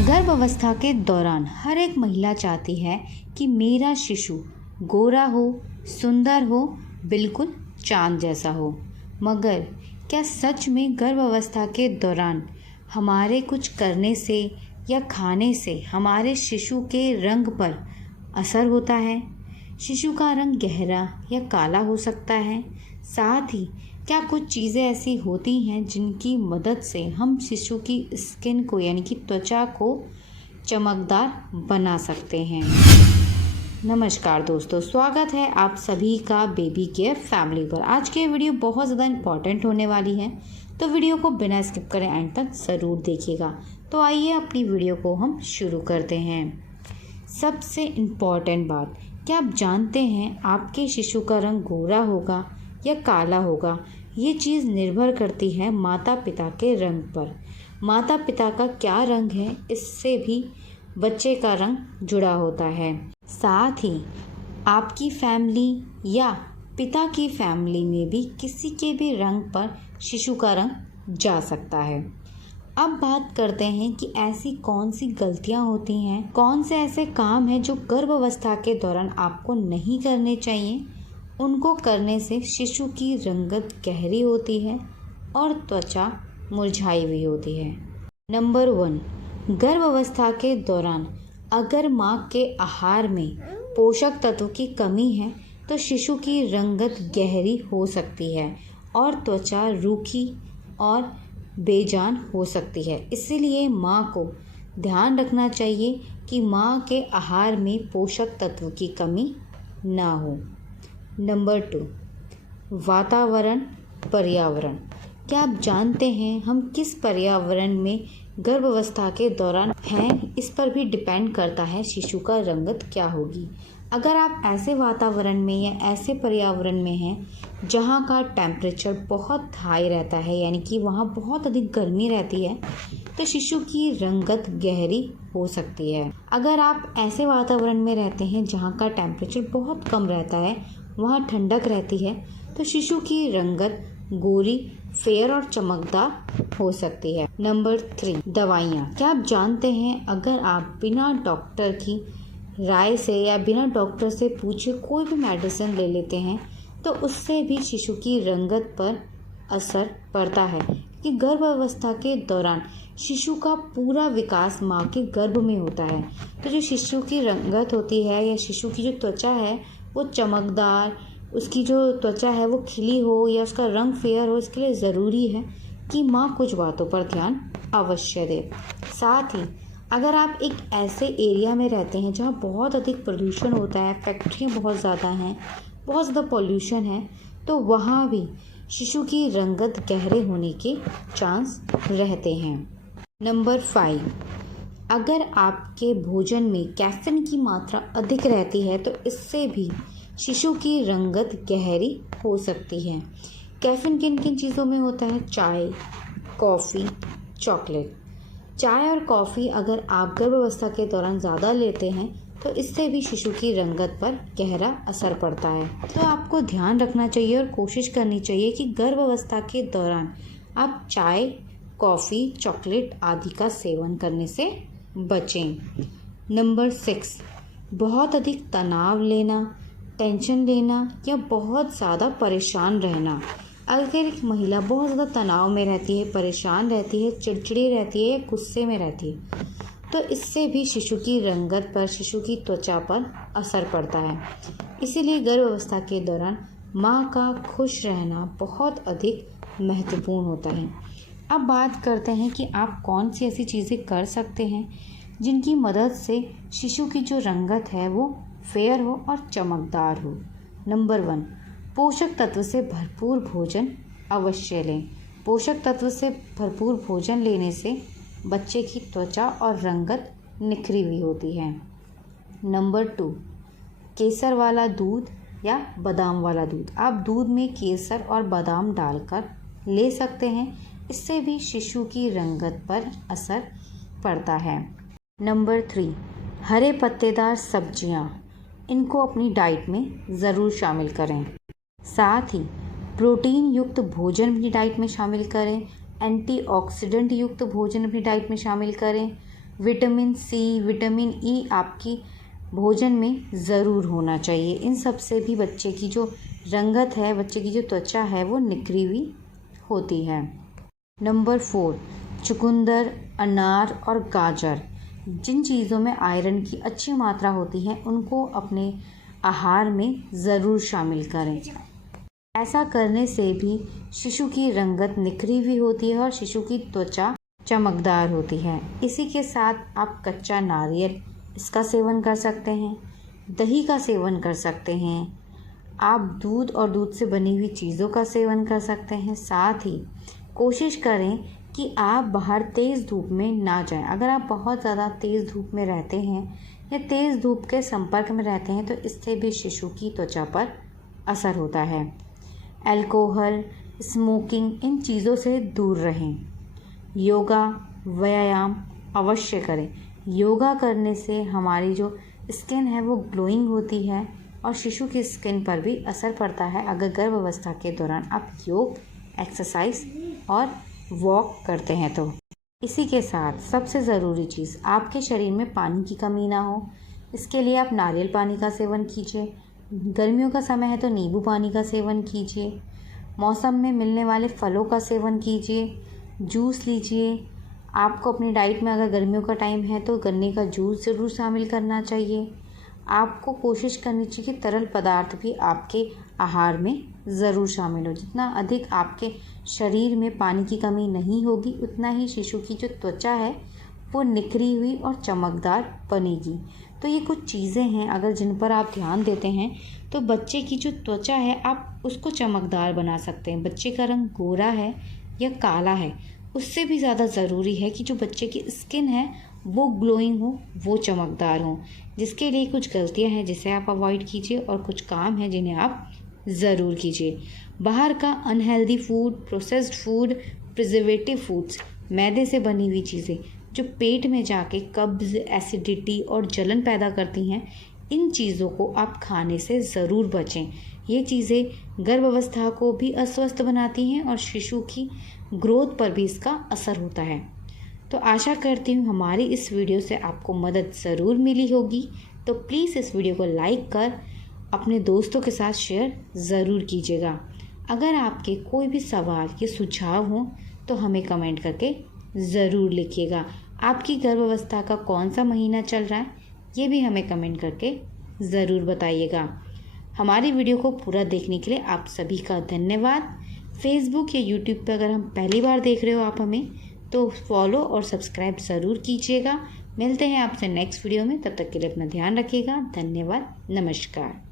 गर्भावस्था के दौरान हर एक महिला चाहती है कि मेरा शिशु गोरा हो, सुंदर हो, बिल्कुल चांद जैसा हो। मगर क्या सच में गर्भावस्था के दौरान हमारे कुछ करने से या खाने से हमारे शिशु के रंग पर असर होता है? शिशु का रंग गहरा या काला हो सकता है। साथ ही क्या कुछ चीज़ें ऐसी होती हैं जिनकी मदद से हम शिशु की स्किन को यानी कि त्वचा को चमकदार बना सकते हैं। नमस्कार दोस्तों, स्वागत है आप सभी का बेबी केयर फैमिली पर। आज के वीडियो बहुत ज़्यादा इम्पॉर्टेंट होने वाली है, तो वीडियो को बिना स्किप करें एंड तक ज़रूर देखिएगा। तो आइए अपनी वीडियो को हम शुरू करते हैं। सबसे इम्पॉर्टेंट बात, क्या आप जानते हैं आपके शिशु का रंग गोरा होगा या काला होगा? ये चीज़ निर्भर करती है माता पिता के रंग पर। माता पिता का क्या रंग है, इससे भी बच्चे का रंग जुड़ा होता है। साथ ही आपकी फैमिली या पिता की फैमिली में भी किसी के भी रंग पर शिशु का रंग जा सकता है। अब बात करते हैं कि ऐसी कौन सी गलतियां होती हैं, कौन से ऐसे काम हैं जो गर्भावस्था के दौरान आपको नहीं करने चाहिए। उनको करने से शिशु की रंगत गहरी होती है और त्वचा मुरझाई हुई होती है। नंबर 1, गर्भावस्था के दौरान अगर माँ के आहार में पोषक तत्व की कमी है तो शिशु की रंगत गहरी हो सकती है और त्वचा रूखी और बेजान हो सकती है। इसीलिए माँ को ध्यान रखना चाहिए कि माँ के आहार में पोषक तत्व की कमी ना हो। नंबर 2, वातावरण पर्यावरण। क्या आप जानते हैं हम किस पर्यावरण में गर्भावस्था के दौरान हैं? इस पर भी डिपेंड करता है शिशु का रंगत क्या होगी। अगर आप ऐसे वातावरण में या ऐसे पर्यावरण में हैं जहाँ का टेम्परेचर बहुत हाई रहता है, यानी कि वहाँ बहुत अधिक गर्मी रहती है, तो शिशु की रंगत गहरी हो सकती है। अगर आप ऐसे वातावरण में रहते हैं जहाँ का टेम्परेचर बहुत कम रहता है, वहाँ ठंडक रहती है, तो शिशु की रंगत गोरी, फेयर और चमकदार हो सकती है। नंबर 3, दवाइयाँ। क्या आप जानते हैं अगर आप बिना डॉक्टर की राय से या बिना डॉक्टर से पूछे कोई भी मेडिसिन ले लेते हैं तो उससे भी शिशु की रंगत पर असर पड़ता है, कि गर्भावस्था के दौरान शिशु का पूरा विकास माँ के गर्भ में होता है। तो जो शिशु की रंगत होती है या शिशु की जो त्वचा है वो चमकदार, उसकी जो त्वचा है वो खिली हो या उसका रंग फेयर हो, इसके लिए ज़रूरी है कि माँ कुछ बातों पर ध्यान अवश्य दे। साथ ही अगर आप एक ऐसे एरिया में रहते हैं जहाँ बहुत अधिक प्रदूषण होता है, फैक्ट्रियाँ बहुत ज़्यादा हैं, बहुत ज़्यादा पॉल्यूशन है, तो वहाँ भी शिशु की रंगत गहरे होने के चांस रहते हैं। नंबर 5, अगर आपके भोजन में कैफीन की मात्रा अधिक रहती है तो इससे भी शिशु की रंगत गहरी हो सकती है। कैफीन किन किन चीज़ों में होता है? चाय, कॉफ़ी, चॉकलेट। चाय और कॉफ़ी अगर आप गर्भावस्था के दौरान ज़्यादा लेते हैं तो इससे भी शिशु की रंगत पर गहरा असर पड़ता है। तो आपको ध्यान रखना चाहिए और कोशिश करनी चाहिए कि गर्भावस्था के दौरान आप चाय, कॉफ़ी, चॉकलेट आदि का सेवन करने से बचें। नंबर 6, बहुत अधिक तनाव लेना, टेंशन लेना या बहुत ज़्यादा परेशान रहना। अगर एक महिला बहुत ज़्यादा तनाव में रहती है, परेशान रहती है, चिड़चिड़ी रहती है या गुस्से में रहती है, तो इससे भी शिशु की रंगत पर, शिशु की त्वचा पर असर पड़ता है। इसीलिए गर्भावस्था के दौरान माँ का खुश रहना बहुत अधिक महत्वपूर्ण होता है। अब बात करते हैं कि आप कौन सी ऐसी चीज़ें कर सकते हैं जिनकी मदद से शिशु की जो रंगत है वो फेयर हो और चमकदार हो। नंबर 1, पोषक तत्व से भरपूर भोजन अवश्य लें। पोषक तत्व से भरपूर भोजन लेने से बच्चे की त्वचा और रंगत निखरी हुई होती है। नंबर 2, केसर वाला दूध या बादाम वाला दूध। आप दूध में केसर और बादाम डालकर ले सकते हैं, इससे भी शिशु की रंगत पर असर पड़ता है। नंबर 3, हरे पत्तेदार सब्जियां, इनको अपनी डाइट में ज़रूर शामिल करें। साथ ही प्रोटीन युक्त भोजन अपनी डाइट में शामिल करें, एंटीऑक्सीडेंट युक्त भोजन अपनी डाइट में शामिल करें, विटामिन सी, विटामिन ई आपकी भोजन में ज़रूर होना चाहिए। इन सब से भी बच्चे की जो रंगत है, बच्चे की जो त्वचा है वो निखरी हुई होती है। नंबर 4, चुकंदर, अनार और गाजर। जिन चीज़ों में आयरन की अच्छी मात्रा होती है उनको अपने आहार में ज़रूर शामिल करें। ऐसा करने से भी शिशु की रंगत निखरी हुई होती है और शिशु की त्वचा चमकदार होती है। इसी के साथ आप कच्चा नारियल इसका सेवन कर सकते हैं, दही का सेवन कर सकते हैं, आप दूध और दूध से बनी हुई चीज़ों का सेवन कर सकते हैं। साथ ही कोशिश करें कि आप बाहर तेज़ धूप में ना जाएं। अगर आप बहुत ज़्यादा तेज़ धूप में रहते हैं या तेज़ धूप के संपर्क में रहते हैं तो इससे भी शिशु की त्वचा पर असर होता है। अल्कोहल, स्मोकिंग, इन चीज़ों से दूर रहें। योगा, व्यायाम अवश्य करें। योगा करने से हमारी जो स्किन है वो ग्लोइंग होती है और शिशु की स्किन पर भी असर पड़ता है अगर गर्भावस्था के दौरान आप योग, एक्सरसाइज और वॉक करते हैं तो। इसी के साथ सबसे ज़रूरी चीज़, आपके शरीर में पानी की कमी ना हो, इसके लिए आप नारियल पानी का सेवन कीजिए। गर्मियों का समय है तो नींबू पानी का सेवन कीजिए। मौसम में मिलने वाले फलों का सेवन कीजिए, जूस लीजिए। आपको अपनी डाइट में अगर गर्मियों का टाइम है तो गन्ने का जूस ज़रूर शामिल करना चाहिए। आपको कोशिश करनी चाहिए कि तरल पदार्थ भी आपके आहार में ज़रूर शामिल हो। जितना अधिक आपके शरीर में पानी की कमी नहीं होगी उतना ही शिशु की जो त्वचा है वो निखरी हुई और चमकदार बनेगी। तो ये कुछ चीज़ें हैं अगर जिन पर आप ध्यान देते हैं तो बच्चे की जो त्वचा है आप उसको चमकदार बना सकते हैं। बच्चे का रंग गोरा है या काला है, उससे भी ज़्यादा ज़रूरी है कि जो बच्चे की स्किन है वो ग्लोइंग हो, वो चमकदार हो। जिसके लिए कुछ गलतियां हैं जिसे आप अवॉइड कीजिए और कुछ काम हैं जिन्हें आप ज़रूर कीजिए। बाहर का unhealthy food, processed food, preservative foods, मैदे से बनी हुई चीज़ें जो पेट में जाके कब्ज़, एसिडिटी और जलन पैदा करती हैं, इन चीज़ों को आप खाने से ज़रूर बचें। ये चीज़ें गर्भावस्था को भी अस्वस्थ बनाती हैं और शिशु की ग्रोथ पर भी इसका असर होता है। तो आशा करती हूँ हमारी इस वीडियो से आपको मदद ज़रूर मिली होगी। तो प्लीज़ इस वीडियो को लाइक कर अपने दोस्तों के साथ शेयर ज़रूर कीजिएगा। अगर आपके कोई भी सवाल या सुझाव हों तो हमें कमेंट करके ज़रूर लिखिएगा। आपकी गर्भावस्था का कौन सा महीना चल रहा है ये भी हमें कमेंट करके ज़रूर बताइएगा। हमारी वीडियो को पूरा देखने के लिए आप सभी का धन्यवाद। फेसबुक या यूट्यूब पर अगर हम पहली बार देख रहे हो आप हमें तो फॉलो और सब्सक्राइब ज़रूर कीजिएगा। मिलते हैं आपसे नेक्स्ट वीडियो में, तब तक के लिए अपना ध्यान रखिएगा। धन्यवाद, नमस्कार।